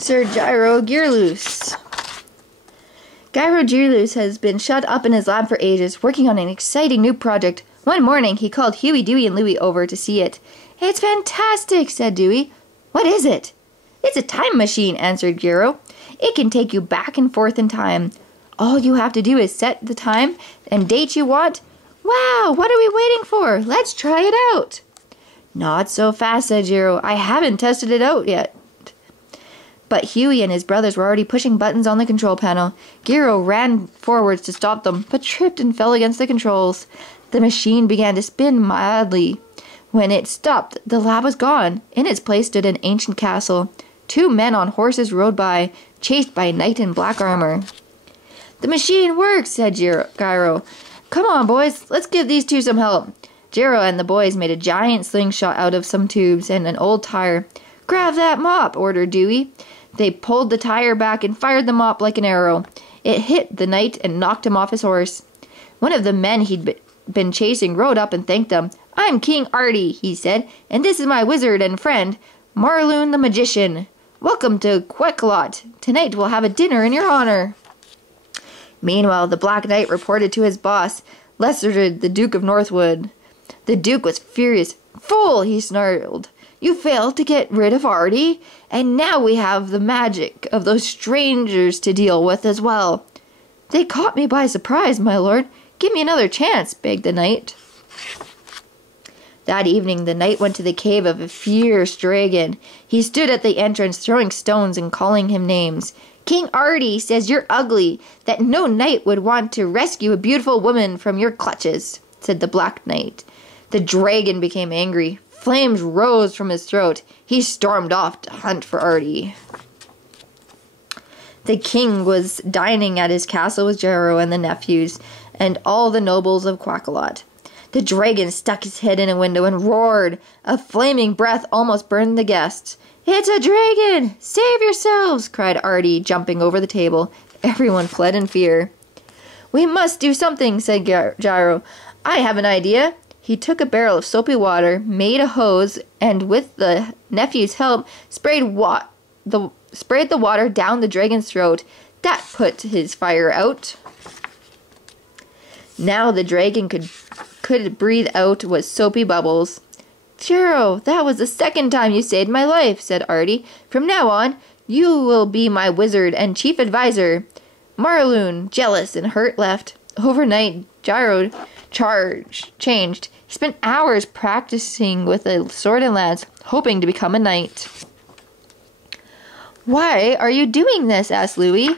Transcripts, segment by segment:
Sir Gyro Gearloose. Gyro Gearloose has been shut up in his lab for ages, working on an exciting new project. One morning, he called Huey, Dewey, and Louie over to see it. "It's fantastic," said Dewey. "What is it?" "It's a time machine," answered Gyro. "It can take you back and forth in time. All you have to do is set the time and date you want." "Wow, what are we waiting for? Let's try it out." "Not so fast," said Gyro. "I haven't tested it out yet." But Huey and his brothers were already pushing buttons on the control panel. Gyro ran forwards to stop them, but tripped and fell against the controls. The machine began to spin madly. When it stopped, the lab was gone. In its place stood an ancient castle. 2 men on horses rode by, chased by a knight in black armor. "The machine works," said Gyro. "Come on, boys, let's give these 2 some help." Gyro and the boys made a giant slingshot out of some tubes and an old tire. "Grab that mop," ordered Dewey. They pulled the tire back and fired the mop like an arrow. It hit the knight and knocked him off his horse. One of the men he'd been chasing rode up and thanked them. "I'm King Artie," he said, "and this is my wizard and friend, Marloon the magician. Welcome to Quackalot. Tonight we'll have a dinner in your honor." Meanwhile, the Black Knight reported to his boss, Lestrade, the Duke of Northwood. The Duke was furious. "Fool," he snarled. "You failed to get rid of Artie, and now we have the magic of those strangers to deal with as well." "They caught me by surprise, my lord. Give me another chance," begged the knight. That evening, the knight went to the cave of a fierce dragon. He stood at the entrance, throwing stones and calling him names. "King Artie says you're ugly, that no knight would want to rescue a beautiful woman from your clutches," said the Black Knight. The dragon became angry. Flames rose from his throat. He stormed off to hunt for Artie. The king was dining at his castle with Gyro and the nephews, and all the nobles of Quackalot. The dragon stuck his head in a window and roared. A flaming breath almost burned the guests. "It's a dragon! Save yourselves!" cried Artie, jumping over the table. Everyone fled in fear. "We must do something," said Gyro. "I have an idea." He took a barrel of soapy water, made a hose, and with the nephew's help, sprayed the water down the dragon's throat. That put his fire out. Now the dragon could breathe out with soapy bubbles. "Gyro, that was the 2nd time you saved my life," said Artie. "From now on, you will be my wizard and chief advisor." Marloon, jealous and hurt, left. Overnight, Gyro changed. He spent hours practicing with a sword and lance, hoping to become a knight. "Why are you doing this?" asked Louie.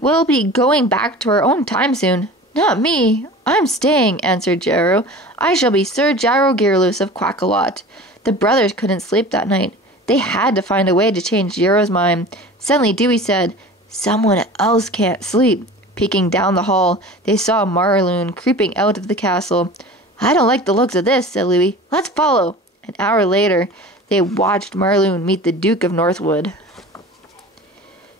"We'll be going back to our own time soon." "Not me. I'm staying," answered Gyro. "I shall be Sir Gyro Gearloose of Quackalot." The brothers couldn't sleep that night. They had to find a way to change Gyro's mind. Suddenly Dewey said, "Someone else can't sleep." Peeking down the hall, they saw Marloon creeping out of the castle. "I don't like the looks of this," said Louie. "Let's follow." An hour later, they watched Marloon meet the Duke of Northwood.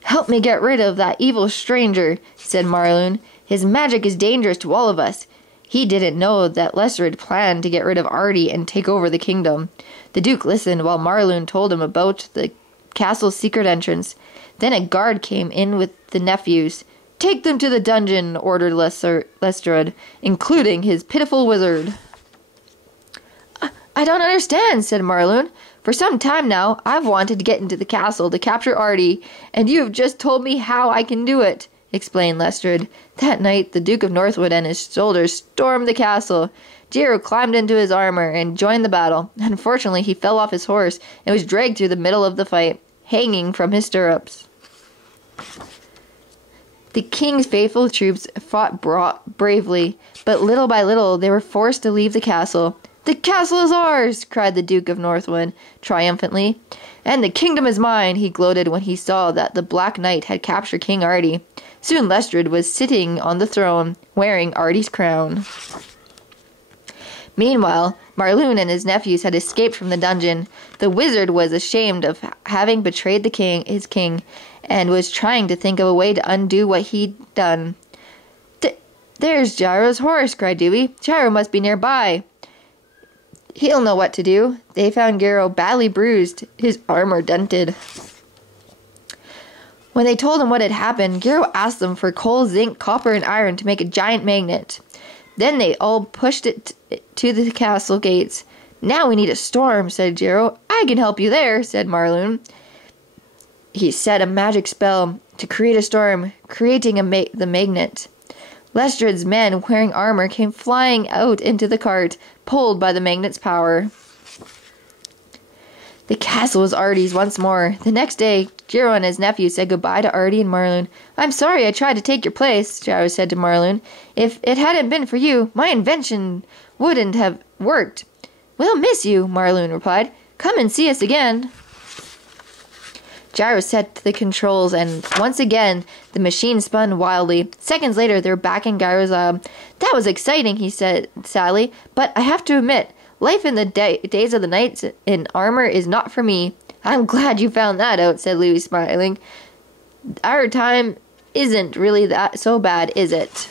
"Help me get rid of that evil stranger," said Marloon. "His magic is dangerous to all of us." He didn't know that Lestrade planned to get rid of Artie and take over the kingdom. The Duke listened while Marloon told him about the castle's secret entrance. Then a guard came in with the nephews. "Take them to the dungeon," ordered Lestrade, including his pitiful wizard. I don't understand," said Marloon. "For some time now, I've wanted to get into the castle to capture Artie, and you have just told me how I can do it," explained Lestrade. That night, the Duke of Northwood and his soldiers stormed the castle. Gyro climbed into his armor and joined the battle. Unfortunately, he fell off his horse and was dragged through the middle of the fight, hanging from his stirrups. The king's faithful troops fought bravely, but little by little they were forced to leave the castle. "The castle is ours!" cried the Duke of Northwood triumphantly. "And the kingdom is mine," he gloated when he saw that the Black Knight had captured King Artie. Soon Lestrade was sitting on the throne, wearing Artie's crown. Meanwhile, Marloon and his nephews had escaped from the dungeon. The wizard was ashamed of having betrayed his king, and was trying to think of a way to undo what he'd done. "There's Gyro's horse," cried Dewey. "Gyro must be nearby. He'll know what to do." They found Gyro badly bruised, his armor dented. When they told him what had happened, Gyro asked them for coal, zinc, copper, and iron to make a giant magnet. Then they all pushed it to the castle gates. Now we need a storm, said Gyro. I can help you there, said Marloon. He said a magic spell to create a storm, creating the magnet. Lestred's men wearing armor came flying out into the cart, pulled by the magnet's power. The castle was Artie's once more. The next day, Gyro and his nephew said goodbye to Artie and Marloon. I'm sorry I tried to take your place, Gyro said to Marloon. If it hadn't been for you, my invention wouldn't have worked. We'll miss you, Marloon replied. Come and see us again. Gyro set the controls, and once again, the machine spun wildly. Seconds later, they were back in Gyro's lab. That was exciting, he said sadly, but I have to admit, life in the days of the nights in armor is not for me. I'm glad you found that out, said Louie, smiling. Our time isn't really that so bad, is it?